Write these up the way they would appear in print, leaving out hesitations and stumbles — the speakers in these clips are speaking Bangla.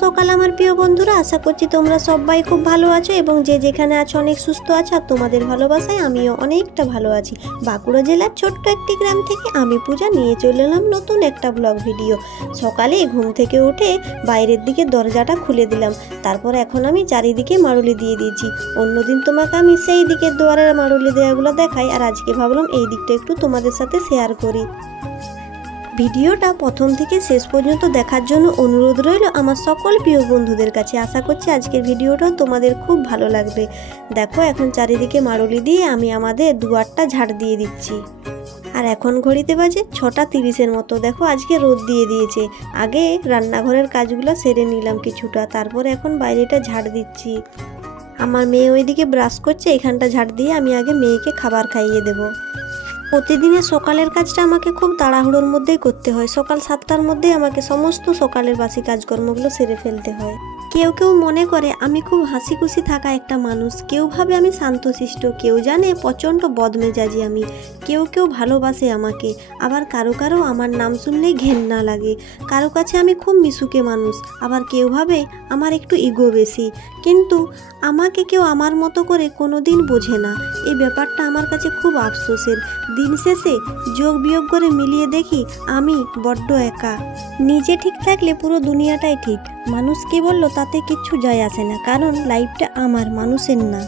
সকাল আমার প্রিয় বন্ধুরা, আশা করছি তোমরা সবাই খুব ভালো আছো এবং যে যেখানে আছো অনেক সুস্থ আছো। আর তোমাদের ভালোবাসায় আমিও অনেকটা ভালো আছি। বাঁকুড়া জেলার ছোট্ট একটি গ্রাম থেকে আমি পূজা নিয়ে চলে এলাম নতুন একটা ব্লগ ভিডিও। সকালে ঘুম থেকে উঠে বাইরের দিকে দরজাটা খুলে দিলাম, তারপর এখন আমি চারিদিকে মারুলি দিয়ে দিয়েছি। অন্যদিন তোমাকে আমি সেই দিকের দুয়ারের মারুলি দেওয়াগুলো দেখাই, আর আজকে ভাবলাম এই দিকটা একটু তোমাদের সাথে শেয়ার করি। ভিডিওটা প্রথম থেকে শেষ পর্যন্ত দেখার জন্য অনুরোধ রইল আমার সকল প্রিয় বন্ধুদের কাছে। আশা করছি আজকের ভিডিওটাও তোমাদের খুব ভালো লাগবে। দেখো এখন চারিদিকে মারুলি দিয়ে আমি আমাদের দুয়ারটা ঝাড় দিয়ে দিচ্ছি। আর এখন ঘড়িতে বাজে 6:30 মতো। দেখো আজকে রোদ দিয়ে দিয়েছে। আগে রান্নাঘরের কাজগুলো সেরে নিলাম কিছুটা, তারপর এখন বাইরেটা ঝাড় দিচ্ছি। আমার মেয়ে ওইদিকে ব্রাশ করছে, এখানটা ঝাড় দিয়ে আমি আগে মেয়েকে খাবার খাইয়ে দেবো। প্রতিদিনের সকালের কাজটা আমাকে খুব তাড়াহুড়োর মধ্যেই করতে হয়। সকাল 7টার মধ্যেই আমাকে সমস্ত সকালের বাসি কাজকর্মগুলো সেরে ফেলতে হয়। কেউ কেউ মনে করে আমি খুব হাসি খুশি থাকা একটা মানুষ, কেউ ভাবে আমি শান্তশিষ্ট, কেউ জানে প্রচণ্ড বদমেজাজি আমি, কেউ কেউ ভালোবাসে আমাকে, আবার কারো কারো আমার নাম শুনলেই ঘেন্না লাগে। কারো কাছে আমি খুব মিশুকে মানুষ, আবার কেউ ভাবে আমার একটু ইগো বেশি। কিন্তু আমাকে কেউ আমার মতো করে কোনো দিন বোঝে না। এই ব্যাপারটা আমার কাছে খুব আফসোসের। দিন শেষে যোগ বিয়োগ করে মিলিয়ে দেখি আমি বড্ড একা। নিজে ঠিক থাকলে পুরো দুনিয়াটাই ঠিক। মানুষ কি বললো তাতে কিচ্ছু যায় আসে না, কারণ লাইফটা আমার, মানুষের না।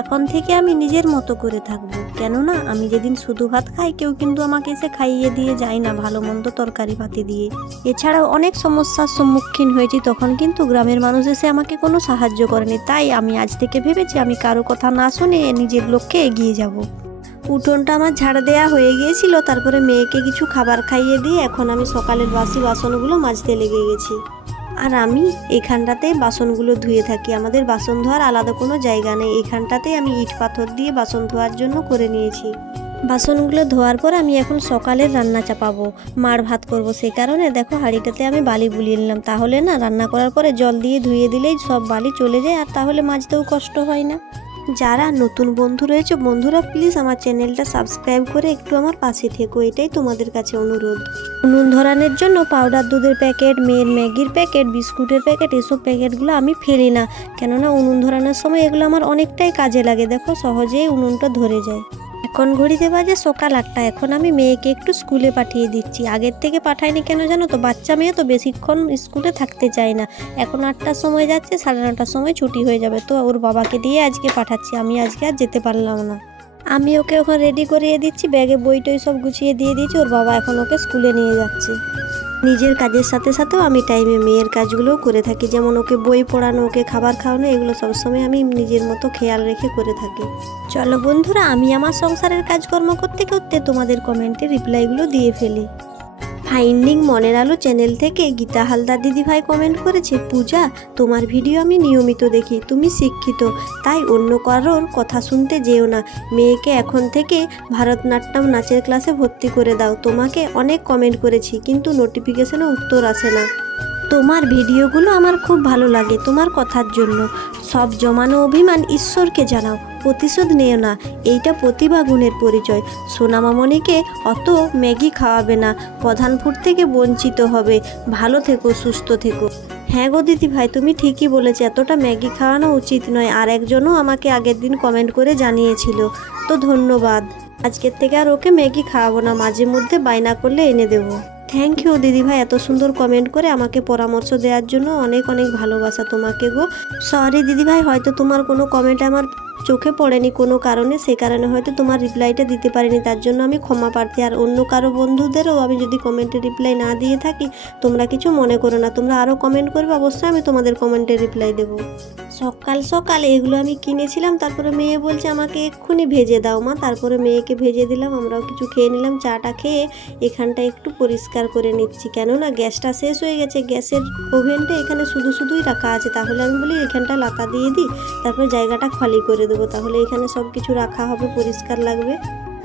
এখন থেকে আমি নিজের মতো করে থাকবো, কেননা আমি যেদিন শুধু ভাত খাই কেউ কিন্তু আমাকে এসে খাইয়ে দিয়ে যায় না ভালো মন্দ তরকারি ভাতে দিয়ে। এছাড়াও অনেক সমস্যার সম্মুখীন হয়েছি, তখন কিন্তু গ্রামের মানুষ এসে আমাকে কোনো সাহায্য করেনি। তাই আমি আজ থেকে ভেবেছি আমি কারো কথা না শুনে নিজের লক্ষ্যে এগিয়ে যাব। উঠোনটা আমার ঝাড় দেওয়া হয়ে গিয়েছিল, তারপরে মেয়েকে কিছু খাবার খাইয়ে দিয়ে এখন আমি সকালের বাসি বাসনগুলো মাজতে লেগে গেছি। আর আমি এখানটাতে বাসনগুলো ধুয়ে থাকি। আমাদের বাসন ধোয়ার আলাদা কোনো জায়গা নেই, এখানটাতে আমি ইট পাথর দিয়ে বাসন ধোয়ার জন্য করে নিয়েছি। বাসনগুলো ধোয়ার পর আমি এখন সকালের রান্না চাপাবো, মার ভাত করব। সেই কারণে দেখো হাঁড়িটাতে আমি বালি বুলিয়ে নিলাম, তাহলে না রান্না করার পরে জল দিয়ে ধুয়ে দিলেই সব বালি চলে যায়, আর তাহলে মাজতেও কষ্ট হয় না। যারা নতুন বন্ধু রয়েছে বন্ধুরা প্লিজ আমার চ্যানেলটা সাবস্ক্রাইব করে একটু আমার পাশে থেকো, এটাই তোমাদের কাছে অনুরোধ। উনুন ধরানোর জন্য পাউডার দুধের প্যাকেট, মেয়ের ম্যাগির প্যাকেট, বিস্কুটের প্যাকেট, এসব প্যাকেটগুলো আমি ফেলি না, কেননা উনুন ধরানোর সময় এগুলো আমার অনেকটাই কাজে লাগে। দেখো সহজেই উনুনটা ধরে যায়। এখন ঘড়িতে বাজে সকাল 8টা। এখন আমি মেয়েকে একটু স্কুলে পাঠিয়ে দিচ্ছি। আগের থেকে পাঠাইনি কেন জানো তো, বাচ্চা মেয়ে তো বেশিক্ষণ স্কুলে থাকতে চায় না। এখন 8টার সময় যাচ্ছে, 9:30টার সময় ছুটি হয়ে যাবে, তো ওর বাবাকে দিয়ে আজকে পাঠাচ্ছি। আমি আজকে আর যেতে পারলাম না। আমি ওকে ওখানে রেডি করিয়ে দিচ্ছি, ব্যাগে বই টই সব গুছিয়ে দিয়ে দিয়েছি। ওর বাবা এখন ওকে স্কুলে নিয়ে যাচ্ছে। নিজের কাজের সাথে সাথেও আমি টাইমে মেয়ের কাজগুলোও করে থাকি, যেমন ওকে বই পড়ানো, ওকে খাবার খাওয়ানো, এগুলো সবসময় আমি নিজের মতো খেয়াল রেখে করে থাকি। চলো বন্ধুরা, আমি আমার সংসারের কাজকর্ম করতে করতে তোমাদের কমেন্টে রিপ্লাইগুলো দিয়ে ফেলি। ফাইন্ডিং মনের আলো চ্যানেল থেকে গীতা হালদার দিদিভাই কমেন্ট করেছে, পূজা তোমার ভিডিও আমি নিয়মিত দেখি, তুমি শিক্ষিত, তাই অন্য কারোর কথা শুনতে যেও না। মেয়েকে এখন থেকে ভারতনাট্যম নাচের ক্লাসে ভর্তি করে দাও। তোমাকে অনেক কমেন্ট করেছি কিন্তু নোটিফিকেশনে উত্তর আসে না। তোমার ভিডিওগুলো আমার খুব ভালো লাগে। তোমার কথার জন্য সব জমানো অভিমান ঈশ্বরকে জানাও, প্রতিশোধ নেও না, এইটা প্রতিভা গুণের পরিচয়। সোনামামণিকে অত ম্যাগি খাওয়াবে না, প্রধান ফুড থেকে বঞ্চিত হবে। ভালো থেকো, সুস্থ থেকো। হ্যাঁ গো দিদি ভাই, তুমি ঠিকই বলেছো, এতটা ম্যাগি খাওয়ানো উচিত নয়। আর একজনও আমাকে আগের দিন কমেন্ট করে জানিয়েছিল, তো ধন্যবাদ। আজকের থেকে আর ওকে ম্যাগি খাওয়াবো না, মাঝে মধ্যে বায়না করলে এনে দেবো। থ্যাংক ইউ দিদিভাই, এত সুন্দর কমেন্ট করে আমাকে পরামর্শ দেওয়ার জন্য অনেক অনেক ভালোবাসা তোমাকে গো। সরি দিদিভাই, হয়তো তোমার কোনো কমেন্ট আমার চোখে পড়েনি কোনো কারণে, সে কারণে হয়তো তোমার রিপ্লাইটা দিতে পারিনি, তার জন্য আমি ক্ষমা প্রার্থী। আর অন্য কারো বন্ধুদেরও আমি যদি কমেন্টে রিপ্লাই না দিয়ে থাকি তোমরা কিছু মনে করো না, তোমরা আরও কমেন্ট করবে, অবশ্যই আমি তোমাদের কমেন্টে রিপ্লাই দেবো। সকাল সকাল এগুলো আমি কিনেছিলাম, তারপরে মেয়ে বলছে আমাকে এক্ষুনি ভেজে দাও মা, তারপরে মেয়েকে ভেজে দিলাম। আমরাও কিছু খেয়ে নিলাম। চাটা খেয়ে এখানটা একটু পরিষ্কার করে নিচ্ছি, কেননা গ্যাসটা শেষ হয়ে গেছে। গ্যাসের ওভেনটা এখানে শুধুই রাখা আছে, তাহলে আমি বলি এখানটা লাতা দিয়ে দিই, তারপর জায়গাটা খালি করে দেবো, তাহলে এখানে সব কিছু রাখা হবে, পরিষ্কার লাগবে।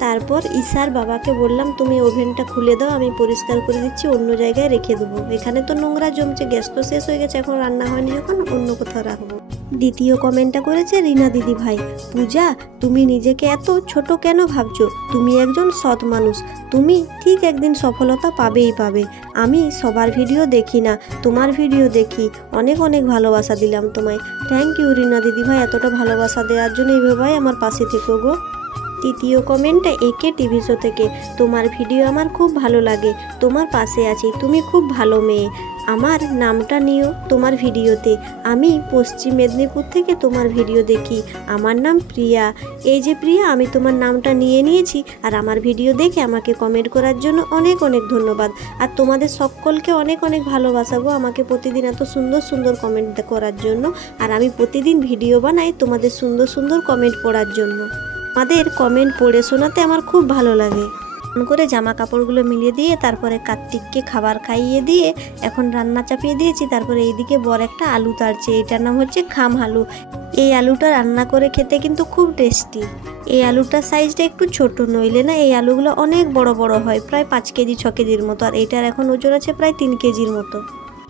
তারপর ঈশার বাবাকে বললাম তুমি ওভেনটা খুলে দাও, আমি পরিষ্কার করে দিচ্ছি, অন্য জায়গায় রেখে দেবো, এখানে তো নোংরা জমছে, গ্যাস তো শেষ হয়ে গেছে, এখন রান্না হয়নি যখন অন্য কোথাও রাখবো। দ্বিতীয় কমেন্টটা করেছে রিনা দিদি ভাই, পূজা তুমি নিজেকে এত ছোট কেন ভাবছো? তুমি একজন সৎ মানুষ, তুমি ঠিক একদিন সফলতা পাবেই পাবে। আমি সবার ভিডিও দেখি না, তোমার ভিডিও দেখি, অনেক অনেক ভালোবাসা দিলাম তোমায়। থ্যাংক ইউ রিনা দিদি ভাই, এতটা ভালোবাসা দেওয়ার জন্য এইভাবে আমার পাশে থেকো গো। তৃতীয় কমেন্টটা একে টিভি শো থেকে, তোমার ভিডিও আমার খুব ভালো লাগে, তোমার পাশে আছি, তুমি খুব ভালো মেয়ে, আমার নামটা নিও তোমার ভিডিওতে, আমি পশ্চিম মেদিনীপুর থেকে তোমার ভিডিও দেখি, আমার নাম প্রিয়া। এই যে প্রিয়া, আমি তোমার নামটা নিয়ে নিয়েছি, আর আমার ভিডিও দেখে আমাকে কমেন্ট করার জন্য অনেক অনেক ধন্যবাদ। আর তোমাদের সকলকে অনেক অনেক ভালোবাসাবো আমাকে প্রতিদিন এত সুন্দর সুন্দর কমেন্ট করার জন্য। আর আমি প্রতিদিন ভিডিও বানাই তোমাদের সুন্দর সুন্দর কমেন্ট পড়ার জন্য। আমাদের কমেন্ট পড়ে শোনাতে আমার খুব ভালো লাগে। করে জামা কাপড়গুলো মিলিয়ে দিয়ে তারপরে কার্তিককে খাবার খাইয়ে দিয়ে এখন রান্না চাপিয়ে দিয়েছি। তারপরে এইদিকে বর একটা আলু তাড়ছে, এটার নাম হচ্ছে খাম আলু। এই আলুটা রান্না করে খেতে কিন্তু খুব টেস্টি। এই আলুটার সাইজটা একটু ছোট, নইলে না এই আলুগুলো অনেক বড় বড় হয়, প্রায় 5 কেজি 6 কেজির মতো, আর এটার এখন ওজন আছে প্রায় 3 কেজির মতো।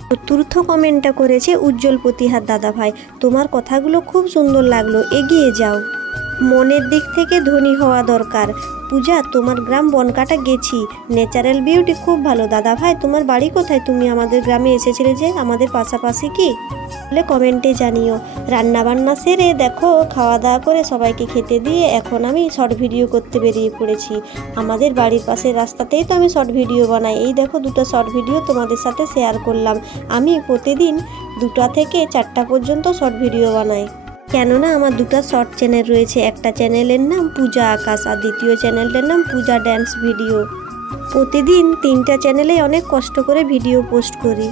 চতুর্থ কমেন্টটা করেছে উজ্জ্বল প্রতিহার দাদা ভাই, তোমার কথাগুলো খুব সুন্দর লাগলো, এগিয়ে যাও, মনের দিক থেকে ধনী হওয়া দরকার। পূজা তোমার গ্রাম বনকাটা গেছি, ন্যাচারাল বিউটি খুব ভালো। দাদা ভাই তোমার বাড়ি কোথায়? তুমি আমাদের গ্রামে এসেছিলে যে, আমাদের পাশাপাশি কি? বলে কমেন্টে জানিও। রান্না বান্না সেরে দেখো খাওয়া দাওয়া করে সবাইকে খেতে দিয়ে এখন আমি শর্ট ভিডিও করতে বেরিয়ে পড়েছি। আমাদের বাড়ির পাশের রাস্তাতেই তো আমি শর্ট ভিডিও বানাই। এই দেখো 2টা শর্ট ভিডিও তোমাদের সাথে শেয়ার করলাম। আমি প্রতিদিন 2টা থেকে 4টা পর্যন্ত শর্ট ভিডিও বানাই, কেননা আমার 2টা শর্ট চ্যানেল রয়েছে। একটা চ্যানেলের নাম পূজা আকাশ, আর দ্বিতীয় চ্যানেলটার নাম পূজা ড্যান্স ভিডিও। প্রতিদিন 3টা চ্যানেলে অনেক কষ্ট করে ভিডিও পোস্ট করি।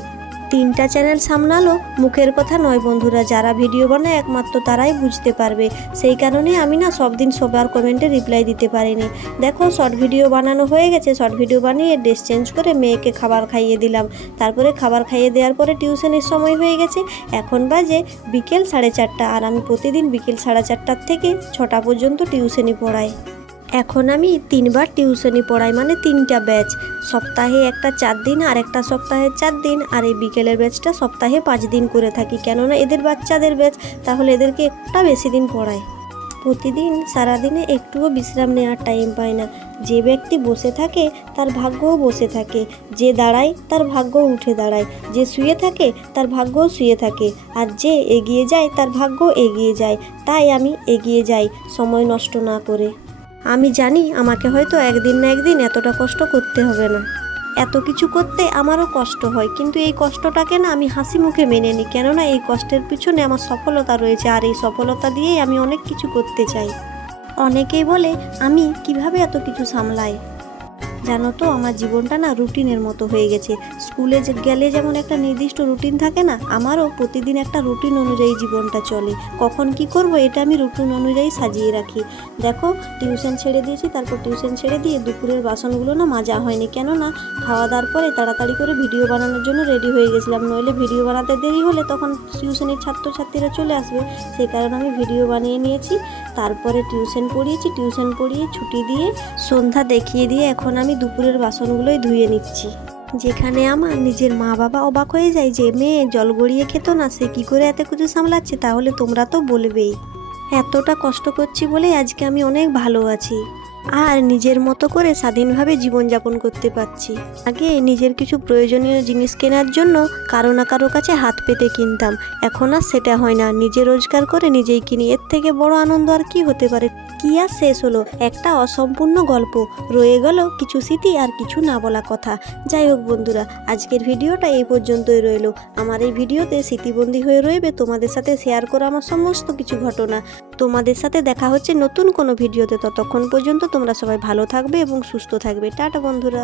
3টা চ্যানেল সামলালো মুখের কথা নয় বন্ধুরা, যারা ভিডিও বানায় একমাত্র তারাই বুঝতে পারবে। সেই কারণে আমি না সব দিন সবার কমেন্টে রিপ্লাই দিতে পারিনি। দেখো শর্ট ভিডিও বানানো হয়ে গেছে, শর্ট ভিডিও বানিয়ে ড্রেস চেঞ্জ করে মেয়েকে খাবার খাইয়ে দিলাম। তারপরে খাবার খাইয়ে দেওয়ার পরে টিউশনের সময় হয়ে গেছে, এখন বাজে বিকেল 4:30, আর আমি প্রতিদিন বিকেল 4:30 থেকে 6টা পর্যন্ত টিউশনি পড়াই। এখন আমি 3বার টিউশনি পড়াই, মানে 3টা ব্যাচ, সপ্তাহে একটা 4 দিন আর একটা সপ্তাহে 4 দিন, আর এই বিকেলের ব্যাচটা সপ্তাহে 5 দিন করে থাকি, কেননা এদের বাচ্চাদের ব্যাচ, তাহলে এদেরকে একটা বেশি দিন পড়াই। প্রতিদিন সারাদিনে একটুও বিশ্রাম নেওয়ার টাইম পায় না। যে ব্যক্তি বসে থাকে তার ভাগ্যও বসে থাকে, যে দাঁড়ায় তার ভাগ্যও উঠে দাঁড়ায়, যে শুয়ে থাকে তার ভাগ্যও শুয়ে থাকে, আর যে এগিয়ে যায় তার ভাগ্যও এগিয়ে যায়। তাই আমি এগিয়ে যাই সময় নষ্ট না করে। আমি জানি আমাকে হয়তো একদিন না একদিন এতটা কষ্ট করতে হবে না, এত কিছু করতে আমারও কষ্ট হয়, কিন্তু এই কষ্টটাকে না আমি হাসি মুখে মেনে নিই, কেননা এই কষ্টের পিছনে আমার সফলতা রয়েছে, আর এই সফলতা দিয়েই আমি অনেক কিছু করতে চাই। অনেকেই বলে আমি কিভাবে এত কিছু সামলাই। জানো তো আমার জীবনটা না রুটিনের মতো হয়ে গেছে। স্কুলে গেলে যেমন একটা নির্দিষ্ট রুটিন থাকে না, আমারও প্রতিদিন একটা রুটিন অনুযায়ী জীবনটা চলে। কখন কি করব এটা আমি রুটিন অনুযায়ী সাজিয়ে রাখি। দেখো টিউশন ছেড়ে দিয়েছি, তারপর টিউশন ছেড়ে দিয়ে দুপুরের বাসনগুলো না মাজা হয়নি, কেননা খাওয়া দাওয়ার পরে তাড়াতাড়ি করে ভিডিও বানানোর জন্য রেডি হয়ে গেছিলাম, নইলে ভিডিও বানাতে দেরি হলে তখন টিউশনের ছাত্রছাত্রীরা চলে আসবে, সেই কারণে আমি ভিডিও বানিয়ে নিয়েছি। তারপরে টিউশন পড়িয়েছি, টিউশন পড়িয়ে ছুটি দিয়ে সন্ধ্যা দেখিয়ে দিয়ে এখন আমি দুপুরের বাসনগুলোই ধুয়ে নিচ্ছি। যেখানে আমার নিজের মা বাবা অবাক হয়ে যায় যে মেয়ে জল গড়িয়ে খেত না, সে কি করে এত কিছু সামলাচ্ছে, তাহলে তোমরা তো বলবেই। এতটা কষ্ট করছি বলেই আজকে আমি অনেক ভালো আছি, আর নিজের মতো করে স্বাধীনভাবে জীবনযাপন করতে পারছি। আগে নিজের কিছু প্রয়োজনীয় জিনিস কেনার জন্য কারো না কারো কাছে হাত পেতে কিনতাম, এখন আর সেটা হয় না, নিজে রোজগার করে নিজেই কিনি। এর থেকে বড় আনন্দ আর কি হতে পারে? কি আর শেষ হলো, একটা অসম্পূর্ণ গল্প রয়ে গেল, কিছু স্মৃতি আর কিছু না বলা কথা। যাই হোক বন্ধুরা, আজকের ভিডিওটা এই পর্যন্তই রইল। আমার এই ভিডিওতে স্মৃতিবন্দী হয়ে রইবে তোমাদের সাথে শেয়ার করা আমার সমস্ত কিছু ঘটনা। তোমাদের সাথে দেখা হচ্ছে নতুন কোনো ভিডিওতে, ততক্ষণ পর্যন্ত তোমরা সবাই ভালো থাকবে এবং সুস্থ থাকবে। টাটা বন্ধুরা।